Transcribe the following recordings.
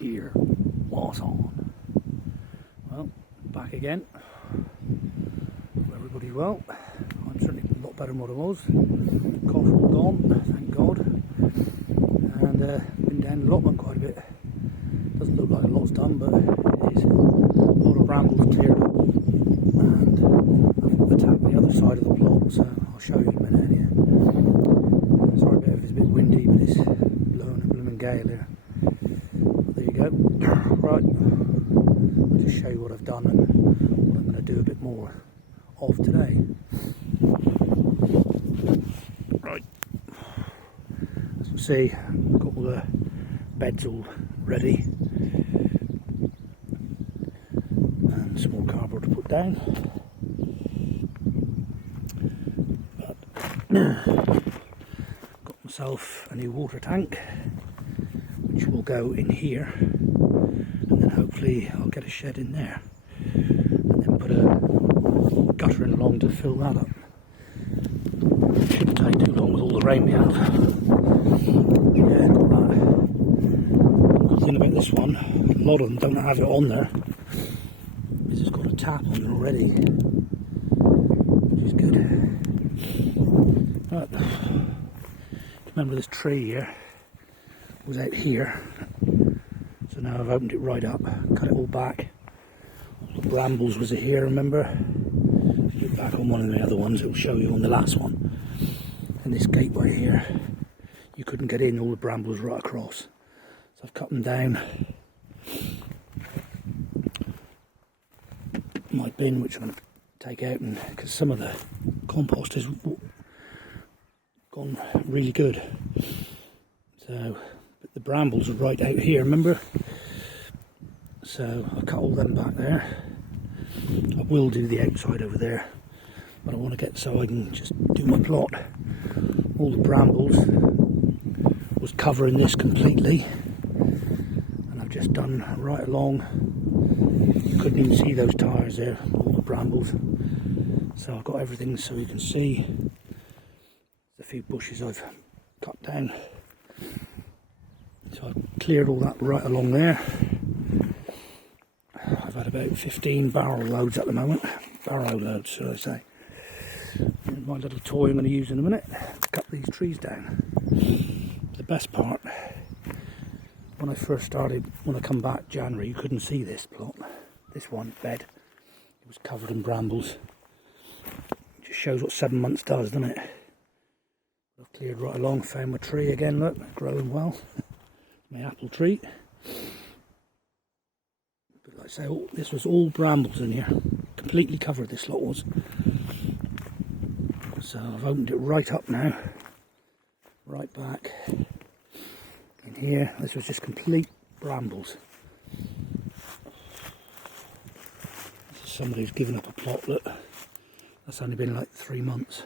Here, what's on? Well, back again. Hope everybody's well. I'm certainly a lot better than what I was. Cough all gone, thank God. And been down the allotment quite a bit. Doesn't look like a lot's done, but it is. A lot of brambles cleared up, and I've attacked the other side of the plot, so I'll show you in a minute. Yeah. Sorry if it's a bit windy, but it's blowing a blooming gale here. There you go. Right, I'll just show you what I've done and what I'm going to do a bit more of today. Right, as you can see, I've got all the beds all ready and some more cardboard to put down. But got myself a new water tank, which will go in here, and then hopefully I'll get a shed in there, and then put a gutter in along to fill that up. Shouldn't take too long with all the rain we have. Yeah, got that. Good thing about this one, a lot of them don't have it on there, because it's got a tap on there already, which is good. But, remember this tree here was out here, so now I've opened it right up, cut it all back. All the brambles was here, remember? If you look back on one of the other ones, it will show you on the last one. And this gateway here, you couldn't get in, all the brambles right across. So I've cut them down. My bin, which I'm going to take out, and because some of the compost has gone really good. So, but the brambles are right out here, remember? So I cut all them back there. I will do the outside over there, but I want to get so I can just do my plot. All the brambles was covering this completely, and I've just done right along. You couldn't even see those tyres there, all the brambles. So I've got everything so you can see. There's a few bushes I've cut down. So I've cleared all that right along there. I've had about 15 barrow loads at the moment. Barrow loads, should I say. And my little toy I'm going to use in a minute to cut these trees down. The best part, when I first started, when I come back January, you couldn't see this plot. This one bed, it was covered in brambles. It just shows what 7 months does, doesn't it? I've cleared right along, found my tree again, look, growing well. My apple tree. But like I say, this was all brambles in here, completely covered this lot was. So I've opened it right up now, right back in here. This was just complete brambles. This is somebody who's given up a plot, look. That's only been like 3 months.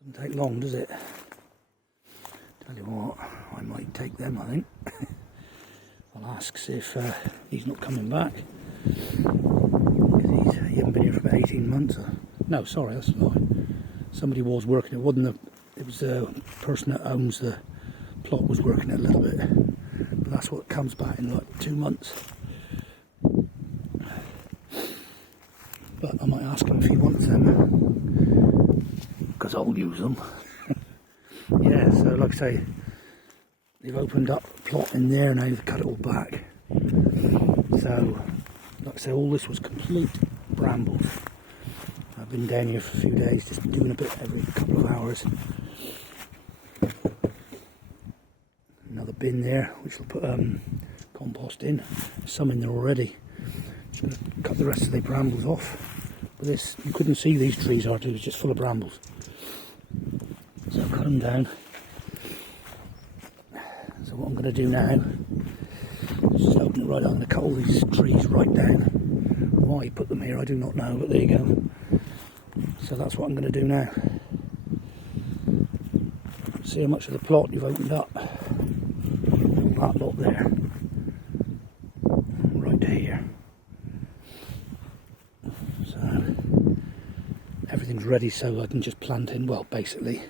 Doesn't take long, does it? Tell you what, I might take them, I think. I'll ask, see if he's not coming back. Because he hasn't been here for about 18 months. No, sorry, that's a lie. Somebody was working it. It was the person that owns the plot was working it a little bit. But that's what comes back in like 2 months. But I might ask him if he wants them. Because I'll use them. Yeah, so like I say, they've opened up a plot in there and they've cut it all back. So, like I say, all this was complete brambles. I've been down here for a few days, just doing a bit every couple of hours. Another bin there, which will put compost in. There's some in there already. Just going to cut the rest of the brambles off. But this, you couldn't see these trees hardly, it was just full of brambles. So I've cut them down. So what I'm going to do now is just open it right up. I'm going to cut all these trees right down. Why he put them here I do not know, but there you go. So that's what I'm going to do now. See how much of the plot you've opened up. That lot there. Right to here. So everything's ready so I can just plant in, well, basically.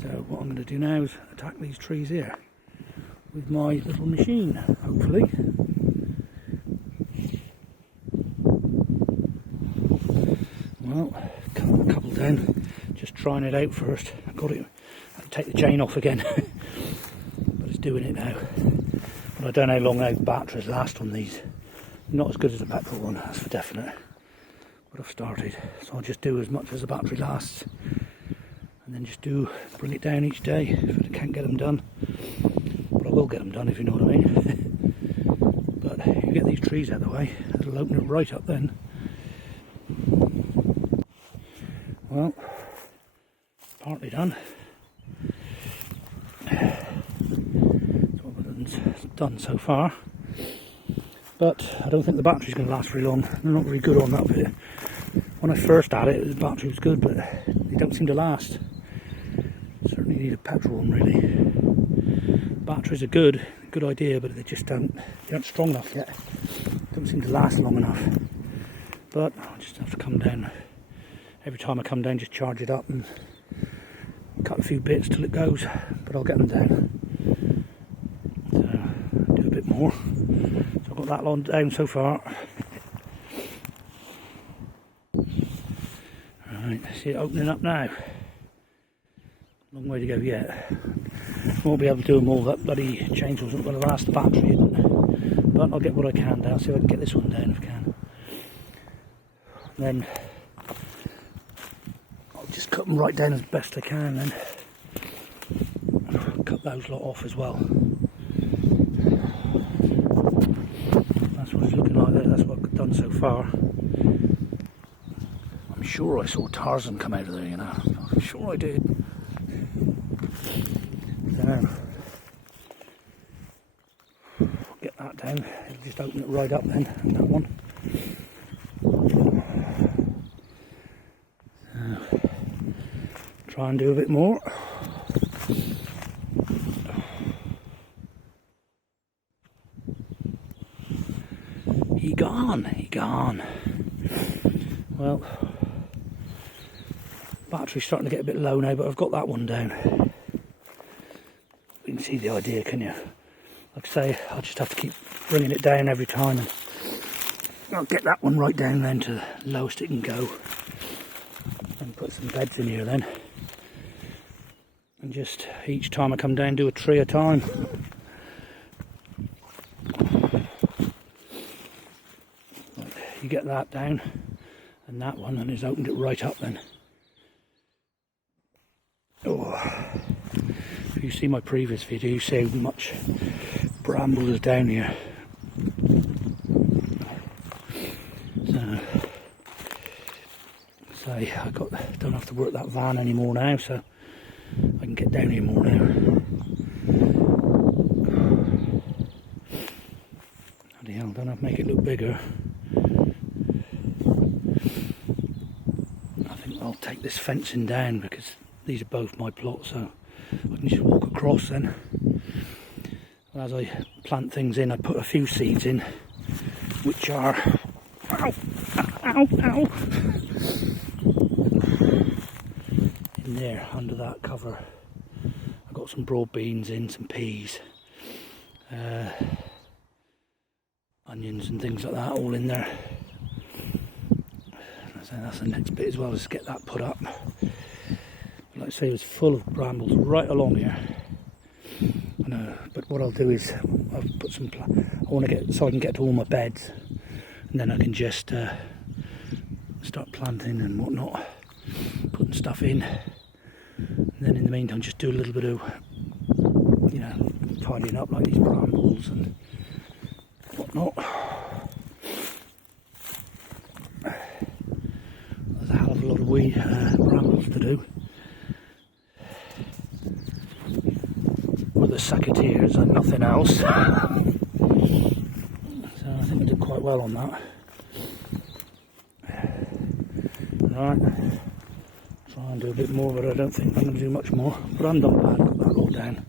So what I'm going to do now is attack these trees here. with my little machine, hopefully. Well, a couple down, just trying it out first. I got it, I had to take the chain off again, but it's doing it now. But I don't know how long our batteries last on these. Not as good as the petrol one, that's for definite. But I've started, so I'll just do as much as the battery lasts, and then just bring it down each day if I can't get them done. But I will get them done, if you know what I mean. But you get these trees out of the way, it'll open it right up then. Well, partly done. That's what I've done so far. But I don't think the battery's going to last very long. They're not very good on that bit. When I first had it, the battery was good, but they don't seem to last. Certainly need a petrol one, really. Batteries are good idea, but they aren't strong enough yet. Don't seem to last long enough. But I'll just have to come down. Every time I come down, just charge it up and cut a few bits till it goes. But I'll get them down. So, do a bit more. So I've got that one down so far. Right, see it opening up now. Long way to go yet. Won't be able to do them all, that bloody chainsaw's not going to last the battery, but I'll get what I can down, see if I can get this one down if I can. Then I'll just cut them right down as best I can, then cut those lot off as well. That's what it's looking like there, that's what I've done so far. I'm sure I saw Tarzan come out of there, you know, I'm sure I did. Get that down, it'll just open it right up then, that one. Try and do a bit more. He gone. Well, battery's starting to get a bit low now, but I've got that one down. You can see the idea, can you? Like I say, I'll just have to keep bringing it down every time, and I'll get that one right down then to the lowest it can go, and put some beds in here then, and just each time I come down do a tree at a time. Like, you get that down and that one, and it's opened it right up then. Oh. If you see my previous video, you see how much bramble is down here. So I don't have to work that van anymore now, so I can get down here more now. Bloody hell, don't have to make it look bigger. I think I'll take this fencing down because these are both my plots, so I can just walk across then. As I plant things in, I put a few seeds in, which are, ow, in there under that cover. I've got some broad beans in, some peas, onions and things like that, all in there. So that's the next bit as well, is get that put up. Like I say, it was full of brambles right along here. But what I'll do is I've put some. I want to get so I can get to all my beds, and then I can just start planting and whatnot, putting stuff in. And then in the meantime, just do a little bit of, tidying up like these brambles and whatnot. There's a hell of a lot of brambles to do. With the secateurs and nothing else. So I think I did quite well on that. Right, try and do a bit more, but I don't think I'm going to do much more. But I'm not bad, got that all down.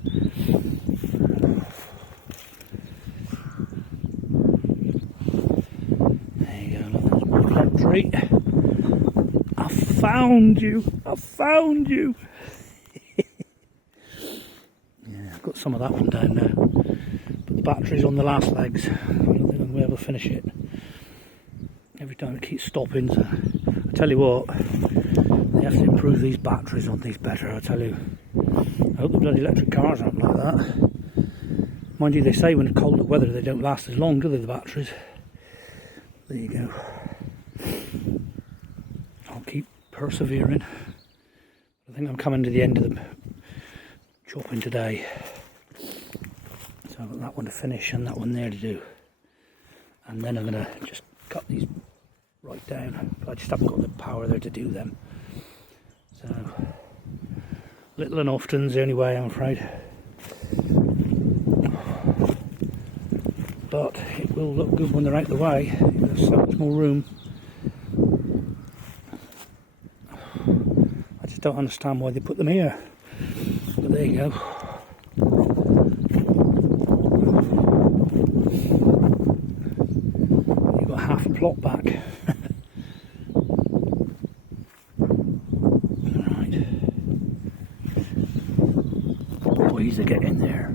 There you go, look, there's my plant tree. I found you! Got some of that one down now. batteries on the last legs. I don't think I'm going to be able to finish it. Every time it keeps stopping. So I tell you what, they have to improve these batteries on these better, I tell you. I hope the bloody electric cars aren't like that. Mind you, they say when it's colder weather they don't last as long, do they, the batteries? There you go. I'll keep persevering. I think I'm coming to the end of the chopping today. So I've got that one to finish and that one there to do. And then I'm going to just cut these right down. But I just haven't got the power there to do them. So, little and often's the only way, I'm afraid. But it will look good when they're out of the way. There's so much more room. I just don't understand why they put them here. But there you go. You've got half a plot back. Right. Boys are getting there.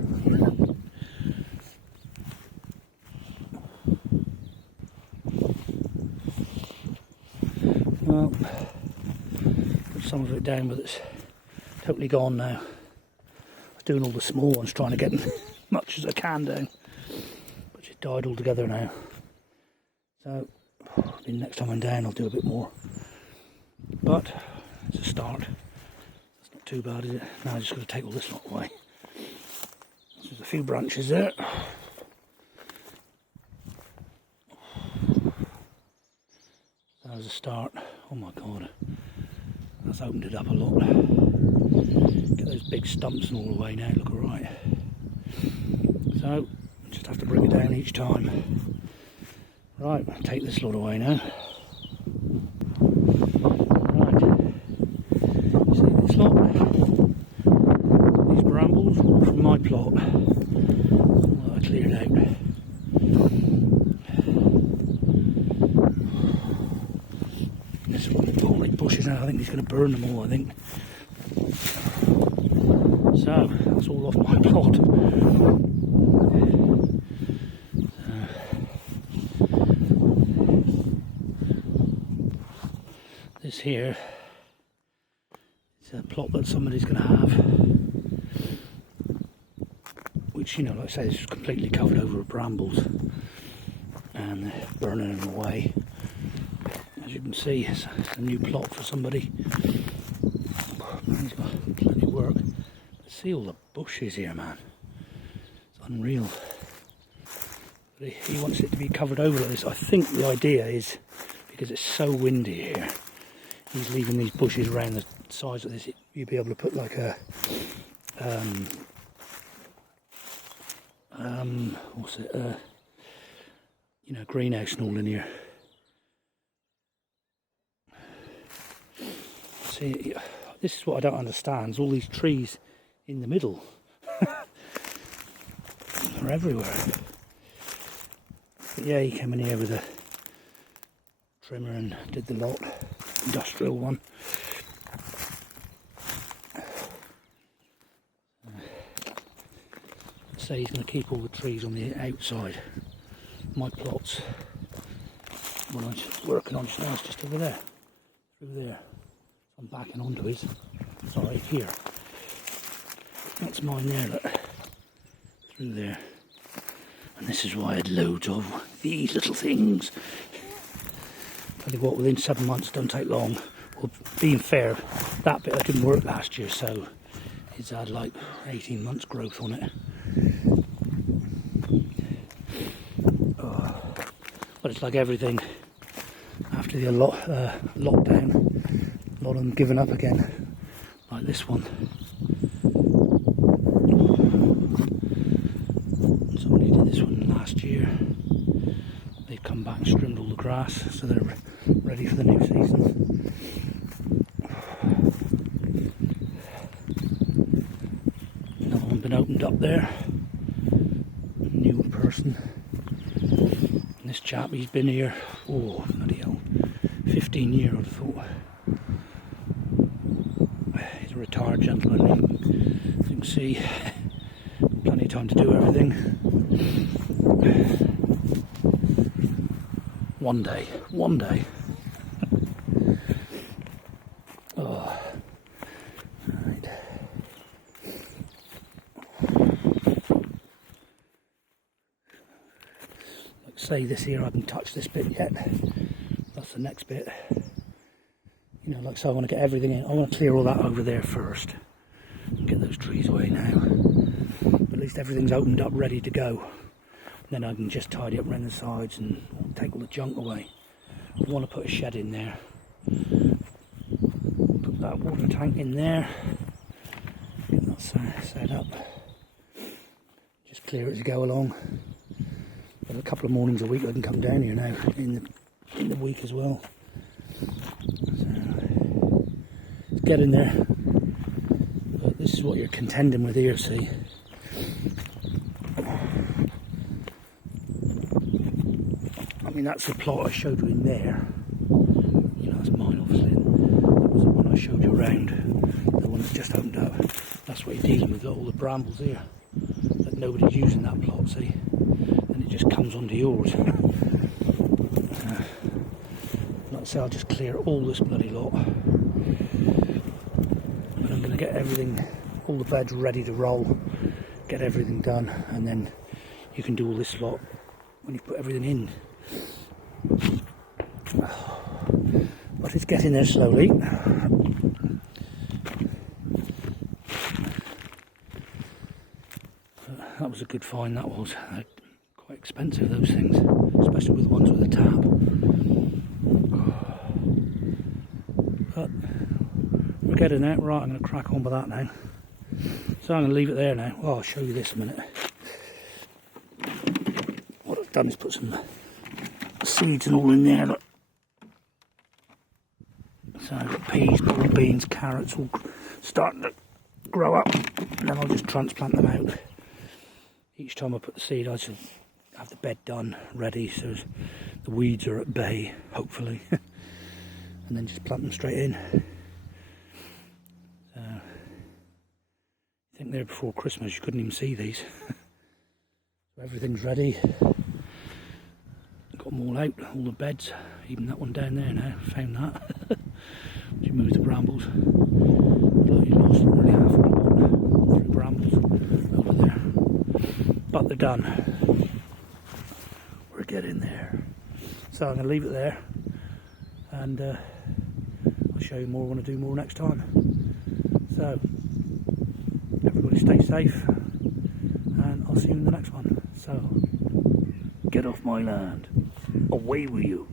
Well, put some of it down, but it's totally gone now. I was doing all the small ones, trying to get as much as I can down, but it died altogether now. So, maybe next time I'm down I'll do a bit more. But, it's a start. It's not too bad, is it? Now I'm just going to take all this lot away. There's a few branches there. That was a start. Oh my god, that's opened it up a lot. Get those big stumps and all the way now, look alright. So, just have to bring it down each time. Right, I'll take this lot away now. Right, see this lot? These brambles all from my plot. Well, I cleared out. Bushes now, I think he's going to burn them all, I think. So, that's all off my plot. This here is a plot that somebody's going to have, which, you know, like I say, is completely covered over with brambles and burning them away. As you can see, it's a new plot for somebody. Man, he's got plenty of work. See all the bushes here, man. It's unreal. But he wants it to be covered over like this. I think the idea is, because it's so windy here, he's leaving these bushes around the sides of this. You'd be able to put like a, what's it, you know, greenhouse and all in here. See, this is what I don't understand, is all these trees in the middle. They're everywhere. But yeah, he came in here with a trimmer and did the lot, industrial one. So he's going to keep all the trees on the outside. My plots, what I'm working on just now is just over there, through there. I'm backing onto his, sorry, here. That's mine there, look. Through there. And this is why I had loads of these little things. Tell you what, within 7 months, don't take long. Well, being fair, that bit I didn't work last year, so it's had like 18 months growth on it. Oh. But it's like everything. After the lockdown, a lot of them given up again, like this one. Somebody did this one last year. They've come back and trimmed all the grass, so they're ready for the new season. Another one been opened up there. New person. And this chap, he's been here, oh bloody hell, 15 years I'd have thought. He's a retired gentleman, as you can see. Plenty of time to do everything. One day. Oh. Right. Like say this here, I haven't touched this bit yet. That's the next bit. You know, like so I want to get everything in. I want to clear all that over there first. Get those trees away now. But at least everything's opened up, ready to go. Then I can just tidy up around the sides and take all the junk away. I want to put a shed in there. Put that water tank in there. Get that set up. Just clear it as you go along. But a couple of mornings a week I can come down here now in the week as well. So let's get in there. But this is what you're contending with here, see. I mean, that's the plot I showed you in there. You know, that's mine obviously. That was the one I showed you around. The one that just opened up. That's what you're dealing with, all the brambles here. That nobody's using that plot, see? And it just comes onto yours. Like I say, I'll just clear all this bloody lot. And I'm going to get everything, all the beds ready to roll. Get everything done. And then you can do all this lot when you put everything in. But it's getting there slowly. That was a good find, that was. They're quite expensive, those things, especially with the ones with a tap. But we're getting there. Right, I'm going to crack on with that now. So I'm going to leave it there now. Oh, I'll show you this in a minute. What I've done is put some seeds and all in there. Look. So I've got peas, broad beans, carrots all starting to grow up, and then I'll just transplant them out. Each time I put the seed, I should have the bed done, ready, so the weeds are at bay, hopefully, and then just plant them straight in. So, I think there before Christmas you couldn't even see these. So everything's ready. Got them all out, all the beds, even that one down there now, found that. You move the brambles. Bloody lost nearly half a plot through brambles over there. But they're done. We're getting there. So I'm going to leave it there. And I'll show you more when I do more next time. So, everybody stay safe. And I'll see you in the next one. So, get off my land. Away with you.